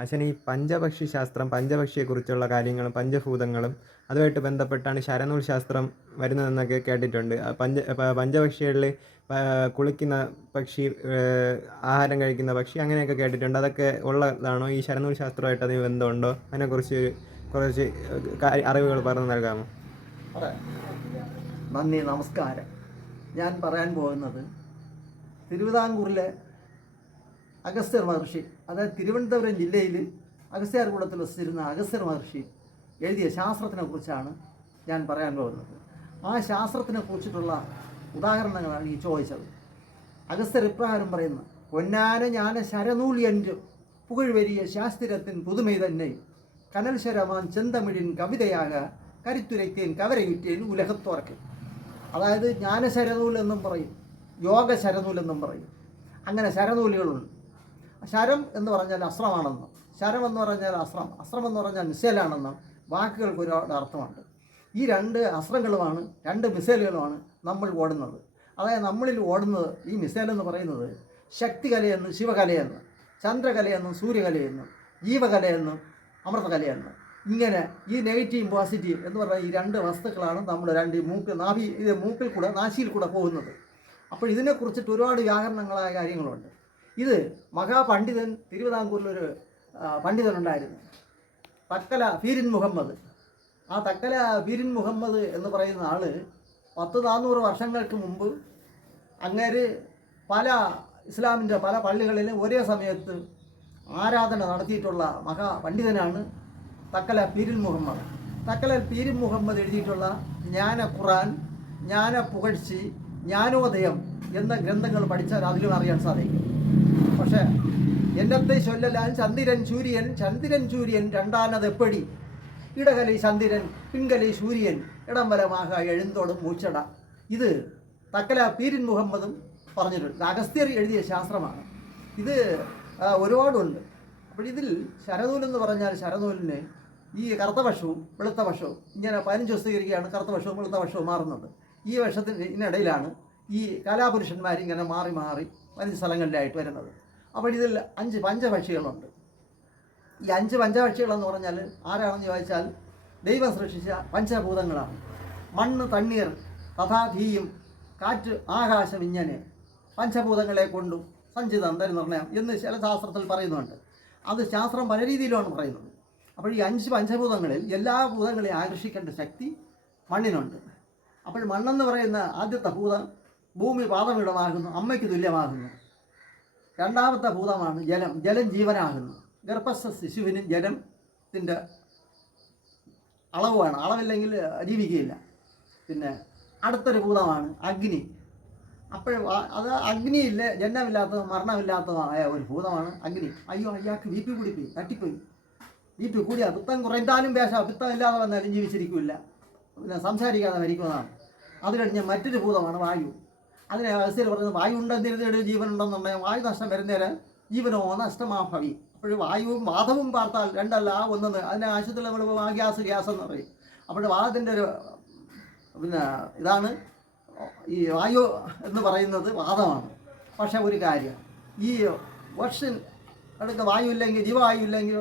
അച്ഛൻ ഈ പഞ്ചപക്ഷി ശാസ്ത്രം പഞ്ചപക്ഷിയെക്കുറിച്ചുള്ള കാര്യങ്ങളും പഞ്ചഭൂതങ്ങളും അതുമായിട്ട് ബന്ധപ്പെട്ടാണ് ശരനൂൽ ശാസ്ത്രം വരുന്നതെന്നൊക്കെ കേട്ടിട്ടുണ്ട്. പഞ്ച പഞ്ചപക്ഷികളിൽ കുളിക്കുന്ന പക്ഷി ആഹാരം കഴിക്കുന്ന പക്ഷി അങ്ങനെയൊക്കെ കേട്ടിട്ടുണ്ട്. അതൊക്കെ ഉള്ളതാണോ? ഈ ശരനൂൽ ശാസ്ത്രമായിട്ട് അതിന് ബന്ധമുണ്ടോ? അതിനെക്കുറിച്ച് കുറച്ച് അറിവുകൾ പറഞ്ഞു നൽകാമോ? നന്ദി നമസ്കാരം. ഞാൻ പറയാൻ പോകുന്നത് തിരുവിതാംകൂറിലെ അഗസ്ത്യർ മഹർഷി അതായത് തിരുവനന്തപുരം ജില്ലയിൽ അഗസ്ത്യാർകൂടത്തിൽ വസിച്ചിരുന്ന അഗസ്ത്യർ മഹർഷി എഴുതിയ ശാസ്ത്രത്തിനെ കുറിച്ചാണ് ഞാൻ പറയാൻ പോകുന്നത്. ആ ശാസ്ത്രത്തിനെ കുറിച്ചിട്ടുള്ള ഉദാഹരണങ്ങളാണ് ഈ ചോദിച്ചത്. അഗസ്ത്യർ ഇപ്രകാരം പറയുന്നത് പൊന്നാന ജ്ഞാന ശരനൂൽ എന്റെ പുകഴ്വരിയ ശാസ്ത്രത്തിൻ പുതുമൈ തന്നെ കനൽ ശരമാൻ ചെന്തമിഴിൻ കവിതയാക കരുത്തുരയ്ക്കേൻ കവരയുറ്റേൻ ഉലഹത്തോർക്കൻ അതായത് ജ്ഞാനശരനൂൽ എന്നും പറയും യോഗ ശരനൂൽ എന്നും പറയും. അങ്ങനെ ശരനൂലുകളുണ്ട്. ശരം എന്ന് പറഞ്ഞാൽ അസ്രമാണെന്നും. ശരം എന്ന് പറഞ്ഞാൽ അസ്രം. അസ്രം എന്ന് പറഞ്ഞാൽ മിസൈലാണെന്നും വാക്കുകൾക്ക് ഒരുപാട് അർത്ഥമുണ്ട്. ഈ രണ്ട് അസ്ത്രങ്ങളുമാണ് രണ്ട് മിസൈലുകളുമാണ് നമ്മൾ ഓടുന്നത്. അതായത് നമ്മളിൽ ഓടുന്നത് ഈ മിസൈൽ എന്ന് പറയുന്നത് ശക്തികലയെന്നും ശിവകലയെന്നും ചന്ദ്രകലയെന്നും സൂര്യകലയെന്നും ജീവകലയെന്നും അമൃതകലയെന്നും. ഇങ്ങനെ ഈ നെഗറ്റീവ് പോസിറ്റീവ് എന്ന് പറഞ്ഞ ഈ രണ്ട് വസ്തുക്കളാണ് നമ്മൾ രണ്ട് മൂക്ക് നാഭി ഇത് മൂക്കിൽ കൂടെ നാശിയിൽ കൂടെ പോകുന്നത്. അപ്പോൾ ഇതിനെക്കുറിച്ചിട്ട് ഒരുപാട് വ്യാകരണങ്ങളായ കാര്യങ്ങളുണ്ട്. ഇത് മഹാപണ്ഡിതൻ തിരുവിതാംകൂറിലൊരു പണ്ഡിതനുണ്ടായിരുന്നു. തക്കല ഫീരിൻ മുഹമ്മദ്. ആ തക്കല ഫീരിൻ മുഹമ്മദ് എന്ന് പറയുന്ന ആൾ പത്ത് നാനൂറ് വർഷങ്ങൾക്ക് മുമ്പ് അങ്ങേര് പല ഇസ്ലാമിന്റെ പല പള്ളികളിലും ഒരേ സമയത്ത് ആരാധന നടത്തിയിട്ടുള്ള മഹാ പണ്ഡിതനാണ് തക്കല പീരിൻ മുഹമ്മദ്. തക്കല പീരിൻ മുഹമ്മദ് എഴുതിയിട്ടുള്ള ജ്ഞാന ഖുറാൻ ജ്ഞാന പുകഴ്ചി ജ്ഞാനോദയം എന്ന ഗ്രന്ഥങ്ങൾ പഠിച്ചാൽ അതിലും അറിയാൻ സാധിക്കും. പക്ഷേ എന്നത്തെ ചൊല്ലലാൻ ചന്ദ്രൻ സൂര്യൻ ചന്ദ്രൻ സൂര്യൻ രണ്ടാനതെപ്പടി ഇടകലി ചന്ദ്രൻ പിൻകലി സൂര്യൻ ഇടംബലമാക എഴുന്തോടും മൂച്ചട. ഇത് തക്കല പീരിൻ മുഹമ്മദും പറഞ്ഞിട്ടുണ്ട്. അഗസ്ത്യർ എഴുതിയ ശാസ്ത്രമാണ്. ഇത് ഒരുപാടുണ്ട്. അപ്പോൾ ഇതിൽ ശരനൂൽ എന്ന് പറഞ്ഞാൽ ശരനൂലിന് ഈ കറുത്ത വെളുത്ത പക്ഷവും ഇങ്ങനെ പതിനഞ്ച് ദിവസത്തേക്കാണ് കറുത്ത പക്ഷവും വെളുത്ത പക്ഷവും മാറുന്നത് ഈ വർഷത്തിന് ഇതിനിടയിലാണ് ഈ കലാപുരുഷന്മാർ ഇങ്ങനെ മാറി മാറി പതിനഞ്ച് സ്ഥലങ്ങളിലായിട്ട് വരുന്നത്. അപ്പോൾ ഇതിൽ അഞ്ച് പഞ്ചപക്ഷികളുണ്ട്. ഈ അഞ്ച് പഞ്ചപക്ഷികളെന്ന് പറഞ്ഞാൽ ആരാണെന്ന് ചോദിച്ചാൽ ദൈവം സൃഷ്ടിച്ച പഞ്ചഭൂതങ്ങളാണ്. മണ്ണ് തണ്ണീർ തഥാധീയും കാറ്റ് ആകാശം ഇങ്ങനെ പഞ്ചഭൂതങ്ങളെ കൊണ്ടും സഞ്ചിതം നിർണയം എന്ന് ചില ശാസ്ത്രത്തിൽ പറയുന്നുണ്ട്. അത് ശാസ്ത്രം പല രീതിയിലാണ് പറയുന്നത്. അപ്പോൾ ഈ അഞ്ച് പഞ്ചഭൂതങ്ങളിൽ എല്ലാ ഭൂതങ്ങളെയും ആകർഷിക്കേണ്ട ശക്തി മണ്ണിനുണ്ട്. അപ്പോൾ മണ്ണെന്ന് പറയുന്ന ആദ്യത്തെ ഭൂതം ഭൂമി പാദമിടമാകുന്നു അമ്മയ്ക്ക് തുല്യമാകുന്നു. രണ്ടാമത്തെ ഭൂതമാണ് ജലം. ജലം ജീവനാകുന്നു. ഗർഭസ്ഥ ശിശുവിന് ജലത്തിന്റെ അളവ് വേണം അളവില്ലെങ്കിൽ ജീവിക്കുകയില്ല. പിന്നെ അടുത്തൊരു ഭൂതമാണ് അഗ്നി. അപ്പോൾ അത് അഗ്നിയില്ല ജന്മമില്ലാത്തതും മരണമില്ലാത്തതുമായ ഒരു ഭൂതമാണ് അഗ്നി. അയ്യോ അയാൾക്ക് ബി പി കൂടിപ്പോയി തട്ടിപ്പോയി. ബി പി കൂടിയാ പിത്തം കുറഞ്ഞാലും പേശ പിത്തം ഇല്ലാതെ വന്നാലും ജീവിച്ചിരിക്കില്ല. പിന്നെ സംസാരിക്കാതെ മരിക്കുന്നതാണ് അത് കഴിഞ്ഞ് മറ്റൊരു ഭൂതമാണ് വായു. അതിനെ അവസ്ഥയിൽ പറയുന്നത് വായു ഉണ്ടെന്നിരുന്നേട് ജീവൻ ഉണ്ടെന്നുണ്ടെങ്കിൽ വായു നഷ്ടം വരുന്നേരം ജീവനോ നഷ്ടമാ ഭവി അപ്പോൾ വായുവും വാദവും പാർത്താൽ രണ്ടല്ല ഒന്നെന്ന്. അതിനെ ആശുപത്രിയിൽ നമ്മൾ ആ ഗ്യാസ് ഗ്യാസ് എന്ന് പറയും. അപ്പോൾ വാദത്തിന്റെ ഒരു പിന്നെ ഇതാണ് ഈ വായു എന്ന് പറയുന്നത് വാദമാണ് പക്ഷേ ഒരു കാര്യം ഈ ഓക്സിജൻ അടുത്ത വായു ഇല്ലെങ്കിൽ ജീവവായു ഇല്ലെങ്കിൽ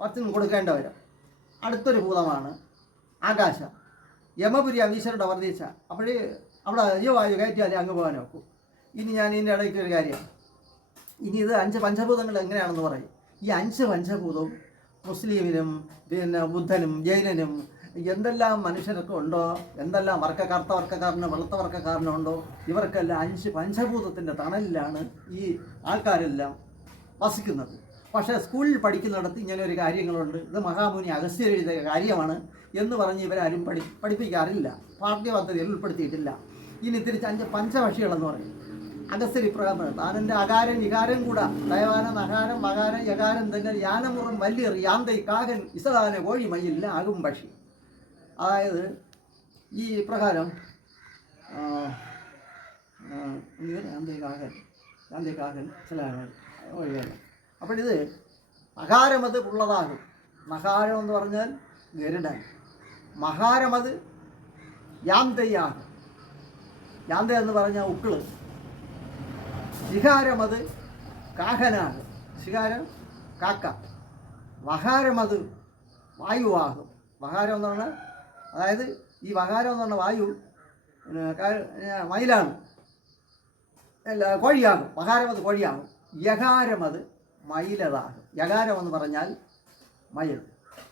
ഓക്സിജൻ കൊടുക്കേണ്ട വരും. അടുത്തൊരു ഭൂതമാണ് ആകാശം. യമപുരി ഈശ്വരുടെ വർദ്ധിച്ച അപ്പോഴേ അവിടെ അയ്യോ വായു കയറ്റിയാൽ അങ്ങ് പോകാൻ നോക്കൂ ഇനി ഞാൻ ഇതിന്റെ ഇടയ്ക്ക് ഒരു കാര്യം. ഇനി ഇത് അഞ്ച് പഞ്ചഭൂതങ്ങൾ എങ്ങനെയാണെന്ന് പറയും. ഈ അഞ്ച് പഞ്ചഭൂതവും മുസ്ലിമിനും പിന്നെ ബുദ്ധനും ജൈനനും എന്തെല്ലാം മനുഷ്യരൊക്കെ ഉണ്ടോ? എന്തെല്ലാം വർക്ക കറുത്ത വർക്കക്കാരനോ വെളുത്ത വർക്കക്കാരനും ഉണ്ടോ? ഇവർക്കെല്ലാം അഞ്ച് പഞ്ചഭൂതത്തിന്റെ തണലിലാണ് ഈ ആൾക്കാരെല്ലാം വസിക്കുന്നത്. പക്ഷേ സ്കൂളിൽ പഠിക്കുന്നിടത്ത് ഇങ്ങനെ ഒരു കാര്യങ്ങളുണ്ട്. ഇത് മഹാമുനി അഗസ്ത്യർ എഴുതിയ കാര്യമാണ് എന്ന് പറഞ്ഞ് ഇവരാരും പഠി പഠിപ്പിക്കാറില്ല. പാഠ്യപദ്ധതിയിൽ ഉൾപ്പെടുത്തിയിട്ടില്ല. ഇനി തിരിച്ച് അഞ്ച് പഞ്ചഭക്ഷികളെന്ന് പറയും. അഗസ്ത്യ ഇപ്രകാരം പറയും താനെന്റെ അകാരം വികാരം കൂട. ദയവാനം അകാരം മകാരം യകാരം തന്നെ യാനമുറും വല്യർ യാന്തൈ കാകൻ ഇസദാന കോഴി മയില്ല ആകും പക്ഷി. അതായത് ഈ പ്രകാരം അപ്പോഴിത് അകാരമത് ഉള്ളതാകും. മഹാരം എന്ന് പറഞ്ഞാൽ ഗരുഡൻ. മഹാരമത് യാന്തയ്യാകും യാന്ത എന്ന് പറഞ്ഞാൽ ഉക്കിൾ. ശിഖാരമത് കാഹനാണ് ശിഖാരം കാക്ക. വഹാരം അത് വായുവാകും വഹാരം എന്ന് പറഞ്ഞാൽ അതായത് ഈ വഹാരം എന്ന് പറഞ്ഞ വായു മയിലാണ്. അല്ല കോഴിയാകും. വഹാരം അത് കോഴിയാകും. അത് മയിലതാകും. യകാരം എന്ന് പറഞ്ഞാൽ മയിൽ.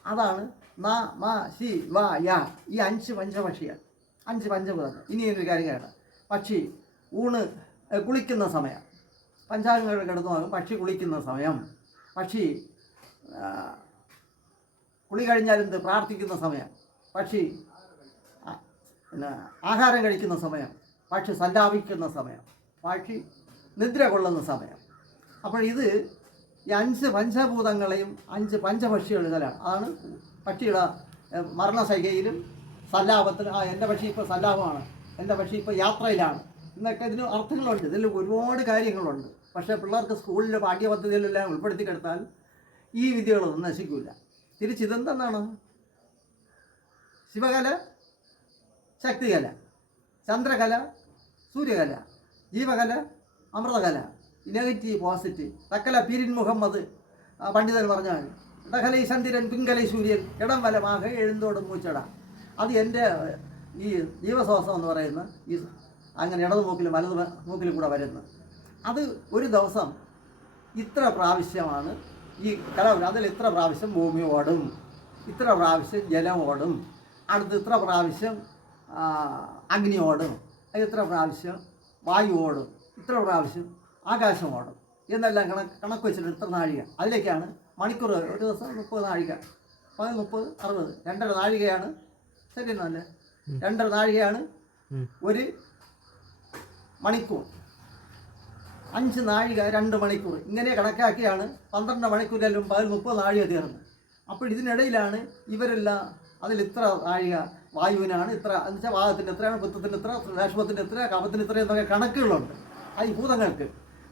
അതാണ് ന മ സി വ യ. ഈ അഞ്ച് പഞ്ചഭക്ഷികൾ അഞ്ച് പഞ്ചഭൂതങ്ങൾ ഇനിയൊരു കാര്യം കേട്ടോ പക്ഷി ഊണ് കുളിക്കുന്ന സമയം. പഞ്ചാംഗങ്ങൾ കിടന്നു പോകും പക്ഷി കുളിക്കുന്ന സമയം. പക്ഷി കുളി കഴിഞ്ഞാൽ എന്ത്? പ്രാർത്ഥിക്കുന്ന സമയം. പക്ഷി പിന്നെ ആഹാരം കഴിക്കുന്ന സമയം. പക്ഷി സല്ലാപിക്കുന്ന സമയം. പക്ഷി നിദ്ര കൊള്ളുന്ന സമയം. അപ്പോൾ ഇത് ഈ അഞ്ച് പഞ്ചഭൂതങ്ങളെയും അഞ്ച് പഞ്ചപക്ഷികളും ഇതിലാണ്. അതാണ് പക്ഷിയുടെ ഏഹ്, മരണശൈലിയിലും സല്ലാപത്തിലും ആ എന്റെ പക്ഷി ഇപ്പോൾ സല്ലാപമാണ്. എന്റെ പക്ഷേ ഇപ്പോൾ യാത്രയിലാണ്. എന്നൊക്കെ ഇതിന് അർത്ഥങ്ങളുണ്ട്. ഇതിൽ ഒരുപാട് കാര്യങ്ങളുണ്ട്. പക്ഷേ പിള്ളേർക്ക് സ്കൂളിലെ പാഠ്യപദ്ധതിയിലെല്ലാം ഉൾപ്പെടുത്തി കിടത്താൽ ഈ വിദ്യകളൊന്നും നശിക്കില്ല തിരിച്ചിതെന്താണ് ശിവകല ശക്തികല ചന്ദ്രകല സൂര്യകല ജീവകല അമൃതകല നെഗറ്റീവ് പോസിറ്റീവ്. തക്കല പീരിൻ മുഹമ്മദ് പണ്ഡിതൻ പറഞ്ഞാൽ ഇടകലൈ ചന്ദ്രൻ പിങ്കലൈ സൂര്യൻ ഇടം വലമാക എഴുന്തോടും മൂച്ചട. അത് എന്റെ ഈ ജീവശ്വാസം എന്ന് പറയുന്ന ഈ അങ്ങനെ ഇടത് മൂക്കിലും വലത് മൂക്കിലും കൂടെ വരുന്നത് അത് ഒരു ദിവസം ഇത്ര പ്രാവശ്യമാണ് ഈ കല അതിൽ ഇത്ര പ്രാവശ്യം ഭൂമി ഓടും ഇത്ര പ്രാവശ്യം ജലം ഓടും അടുത്ത് ഇത്ര പ്രാവശ്യം അഗ്നി ഓടും ഇത്ര പ്രാവശ്യം വായു ഓടും ഇത്ര പ്രാവശ്യം ആകാശം ഓടും. എന്നെല്ലാം കണക്ക് കണക്ക് വെച്ചിട്ട് ഇത്ര നാഴിക. അതിലേക്കാണ് മണിക്കൂർ ഒരു ദിവസം മുപ്പത് നാഴിക. മുപ്പത് അറുപത് രണ്ടര നാഴികയാണ്. ശരി എന്നല്ലേ രണ്ടര നാഴികയാണ്. ഒരു മണിക്കൂർ. അഞ്ച് നാഴിക രണ്ട് മണിക്കൂർ. ഇങ്ങനെ കണക്കാക്കിയാണ് പന്ത്രണ്ട് മണിക്കൂറിലും പതിൽ മുപ്പത് നാഴിക തീർന്നത്. അപ്പോൾ ഇതിനിടയിലാണ് ഇവരെല്ലാം അതിൽ ഇത്ര നാഴിക വായുവിനാണ് ഇത്ര എന്ന് വെച്ചാൽ എത്രയാണ് പുത്തത്തിന്റെ ഇത്ര രാഷ്ട്രത്തിന്റെ എത്ര കപത്തിന് ഇത്ര എന്നൊക്കെ കണക്കുകളുണ്ട്. ആ ഈ ഭൂതങ്ങൾക്ക്.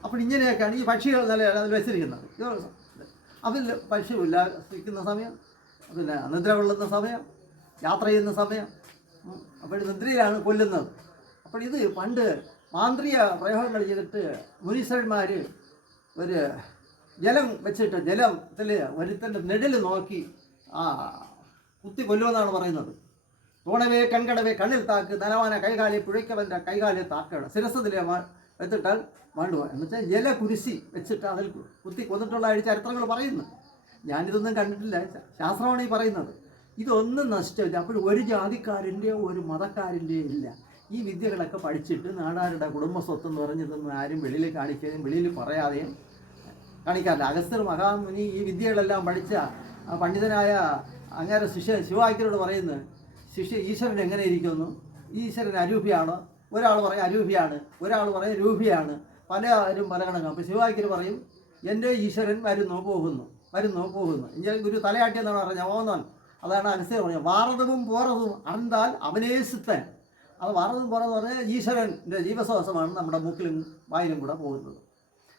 അപ്പോൾ ഇങ്ങനെയൊക്കെയാണ് ഈ പക്ഷികൾ നില അതിൽ വെച്ചിരിക്കുന്നത്. അതിൽ പക്ഷി ഉല്ലാസിക്കുന്ന സമയം പിന്നെ നിദ്ര കൊള്ളുന്ന സമയം യാത്ര ചെയ്യുന്ന സമയം അപ്പോൾ നിദ്രയിലാണ് കൊല്ലുന്നത്. അപ്പോൾ ഇത് പണ്ട് മാന്ത്രിക പ്രയോഗങ്ങൾ ചെയ്തിട്ട് മുനീശ്വരന്മാർ ഒരു ജലം വെച്ചിട്ട് ജലത്തിൽ ഒരുത്തന്റെ നെടിൽ നോക്കി ആ കുത്തി കൊല്ലുമെന്നാണ് പറയുന്നത്. തോണവേ കൺകടവേ കണ്ണിൽ താക്ക് ധനവാന കൈകാലി പുഴയ്ക്കവന്റെ കൈകാലി താക്കണം ശിരസത്തിലെ വെച്ചിട്ടാൽ വേണ്ടു എന്ന് വെച്ചാൽ ജല കുരിശി വെച്ചിട്ട് അതിൽ കുത്തി കൊന്നിട്ടുള്ള ചരിത്രങ്ങൾ പറയുന്നു. ഞാനിതൊന്നും കണ്ടിട്ടില്ല. ശാസ്ത്രമാണ് ഈ പറയുന്നത്. ഇതൊന്നും നഷ്ടമില്ല. അപ്പോൾ ഒരു ജാതിക്കാരന്റെയോ ഒരു മതക്കാരന്റെയോ ഇല്ല. ഈ വിദ്യകളൊക്കെ പഠിച്ചിട്ട് നാടാരുടെ കുടുംബസ്വത്ത് എന്ന് പറഞ്ഞതൊന്നും ആരും വെളിയിൽ കാണിക്കുകയും വെളിയിൽ പറയാതെയും കാണിക്കാറില്ല. അഗസ്ത്യർ മഹാമുനി ഈ വിദ്യകളെല്ലാം പഠിച്ച പണ്ഡിതനായ അങ്ങേരെ ശിഷ്യൻ ശിവാക്യരോട് പറയുന്നത് ശിഷ്യ ഈശ്വരൻ എങ്ങനെ ഇരിക്കുന്നു? ഈശ്വരൻ അരൂപിയാണോ? ഒരാൾ പറയും അരൂപിയാണ് ഒരാൾ പറയും രൂപിയാണ്. പലരും പല കണക്കാണ് അപ്പോൾ ശിവാക്യർ പറയും എന്റെ ഈശ്വരൻ വരുന്നു പോകുന്നു വരുന്നു പോകുന്നു. ഇങ്ങനെ ഗുരു തലയാട്ടി എന്നാണ് പറഞ്ഞാൽ ഓന്നോൻ അതാണ് അനുസരിച്ച് പറഞ്ഞത്. വാറതും പോറതും അറിന്താൽ അവനേശുത്തൻ അത് വാറതും പോറതും പറഞ്ഞാൽ ഈശ്വരന്റെ ജീവശ്വാസമാണ് നമ്മുടെ മൂക്കിലും വായിലും കൂടെ പോകുന്നത്.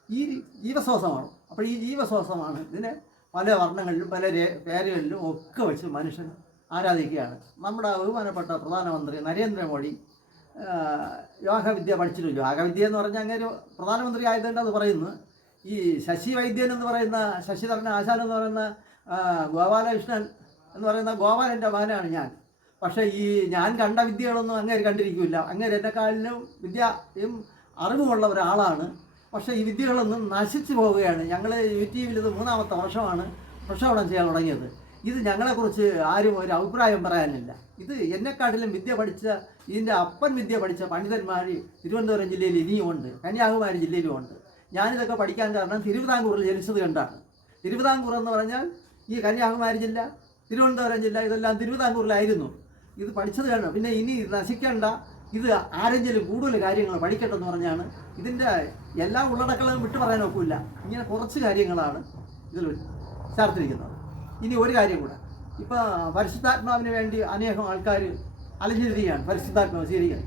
ഈ ജീവശ്വാസമാണ് അപ്പോൾ ഈ ജീവശ്വാസമാണ് ഇതിനെ പല വർണങ്ങളിലും പല പേരുകളിലും ഒക്കെ വെച്ച് മനുഷ്യൻ ആരാധിക്കുകയാണ്. നമ്മുടെ ബഹുമാനപ്പെട്ട പ്രധാനമന്ത്രി നരേന്ദ്രമോദി യോഗവിദ്യ പഠിച്ചിട്ടു യോഗവിദ്യ എന്ന് പറഞ്ഞാൽ അങ്ങനെ ഒരു പ്രധാനമന്ത്രി ആയതുകൊണ്ട് അത് പറയുന്നു. ഈ ശശി വൈദ്യൻ എന്ന് പറയുന്ന ശശിധരൻ ആശാൻ എന്ന് പറയുന്ന ഗോപാലകൃഷ്ണൻ എന്ന് പറയുന്ന ഗോപാലന്റെ മകനാണ് ഞാൻ. പക്ഷേ ഈ ഞാൻ കണ്ട വിദ്യകളൊന്നും അങ്ങേര് കണ്ടിരിക്കില്ല. അങ്ങേര് എന്നെക്കാളിലും വിദ്യയും അറിവുമുള്ള ഒരാളാണ്. പക്ഷേ ഈ വിദ്യകളൊന്നും നശിച്ചു പോവുകയാണ്. ഞങ്ങൾ യൂട്യൂബിൽ ഇത് മൂന്നാമത്തെ വർഷമാണ് പ്രക്ഷേപണം ചെയ്യാൻ തുടങ്ങിയത്. ഇത് ഞങ്ങളെക്കുറിച്ച് ആരും ഒരു അഭിപ്രായം പറയാനില്ല. ഇത് എന്നെക്കാട്ടിലും വിദ്യ പഠിച്ച ഇതിന്റെ അപ്പൻ വിദ്യ പഠിച്ച പണ്ഡിതന്മാർ തിരുവനന്തപുരം ജില്ലയിൽ ഇനിയും ഉണ്ട്. കന്യാകുമാരി ജില്ലയിലും ഉണ്ട്. ഞാനിതൊക്കെ പഠിക്കാൻ കാരണം തിരുവിതാംകൂറിൽ ജനിച്ചത് കണ്ടാണ്. തിരുവിതാംകൂർ എന്ന് പറഞ്ഞാൽ ഈ കന്യാകുമാരി ജില്ല തിരുവനന്തപുരം ജില്ല ഇതെല്ലാം തിരുവിതാംകൂറിലായിരുന്നു. ഇത് പഠിച്ചത് കാരണം പിന്നെ ഇനി നശിക്കേണ്ട. ഇത് ആരെങ്കിലും കൂടുതൽ കാര്യങ്ങൾ പഠിക്കട്ടെ എന്ന് പറഞ്ഞാണ്. ഇതിന്റെ എല്ലാ ഉള്ളടക്കങ്ങളും വിട്ടു പറയാൻ ഒക്കില്ല. ഇങ്ങനെ കുറച്ച് കാര്യങ്ങളാണ് ഇതിൽ ചേർത്തിരിക്കുന്നത്. ഇനി ഒരു കാര്യം കൂടെ. ഇപ്പോൾ പരിശുദ്ധാത്മാവിന് വേണ്ടി അനേകം ആൾക്കാർ അലഞ്ഞിരിക്കുകയാണ്. പരിശുദ്ധാത്മാവ് സ്വീകരിക്കാൻ.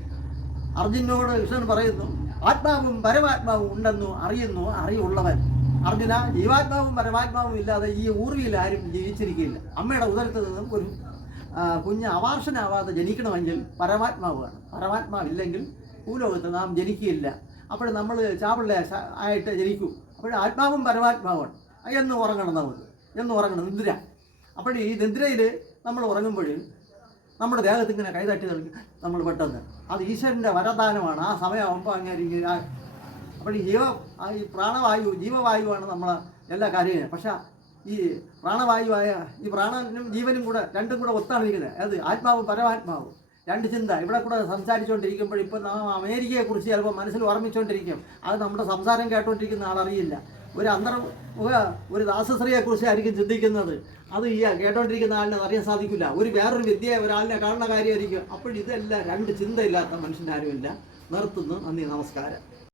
അർജുനോട് കൃഷ്ണൻ പറയുന്നു ആത്മാവും പരമാത്മാവും ഉണ്ടെന്നു അറിയുന്നു അറിവുള്ളവൻ. അർജുന ജീവാത്മാവും പരമാത്മാവും ഇല്ലാതെ ഈ ഊർവിയിൽ ആരും ജീവിച്ചിരിക്കില്ല. അമ്മയുടെ ഉദരത്തിൽ നിന്നും ഒരു കുഞ്ഞ് അവാർഷനാവാതെ ജനിക്കണമെങ്കിൽ പരമാത്മാവ് വേണം പരമാത്മാവില്ലെങ്കിൽ ഭൂലോകത്ത് നാം ജനിക്കില്ല അപ്പോൾ നമ്മൾ ചാപിള്ള ആയിട്ട് ജനിക്കൂ. അപ്പോൾ ആത്മാവും പരമാത്മാവാണ്. എന്ന് ഉറങ്ങണം നമുക്ക് എന്ന് ഉറങ്ങണം. നിദ്ര. അപ്പോൾ ഈ നിദ്രയിൽ നമ്മൾ ഉറങ്ങുമ്പോൾ നമ്മുടെ ദേഹത്ത് ഇങ്ങനെ കൈതട്ടി നമ്മൾ പെട്ടെന്ന്. അത് ഈശ്വരന്റെ വരദാനമാണ്. ആ സമയമാകുമ്പോൾ അങ്ങനെ ഇങ്ങനെ അപ്പോൾ ഈ ജീവ ഈ പ്രാണവായു ജീവവായുവാണ് നമ്മൾ എല്ലാ കാര്യങ്ങളും. പക്ഷേ ഈ പ്രാണവായുവായ ഈ പ്രാണനും ജീവനും കൂടെ രണ്ടും കൂടെ ഒത്താണ് ഇരിക്കുന്നത്. അത് ആത്മാവ് പരമാത്മാവ്. രണ്ട് ചിന്ത. ഇവിടെ കൂടെ സംസാരിച്ചുകൊണ്ടിരിക്കുമ്പോൾ ഇപ്പോൾ നാം അമേരിക്കയെക്കുറിച്ച് ചിലപ്പോൾ മനസ്സിൽ ഓർമ്മിച്ചുകൊണ്ടിരിക്കും. അത് നമ്മുടെ സംസാരം കേട്ടുകൊണ്ടിരിക്കുന്ന ആളറിയില്ല ഒരു അന്തർമുഖ ഒരു ദാസശ്രീയെക്കുറിച്ച് ആയിരിക്കും ചിന്തിക്കുന്നത്. അത് ഈ കേട്ടോണ്ടിരിക്കുന്ന ആളിനെ അറിയാൻ സാധിക്കില്ല. ഒരു വേറൊരു വിദ്യ ഒരാളിനെ കാണുന്ന കാര്യമായിരിക്കും. അപ്പോൾ ഇതെല്ലാം രണ്ട് ചിന്തയില്ലാത്ത മനുഷ്യനാരുമില്ല നിർത്തുന്നു. നന്ദി. നമസ്കാരം.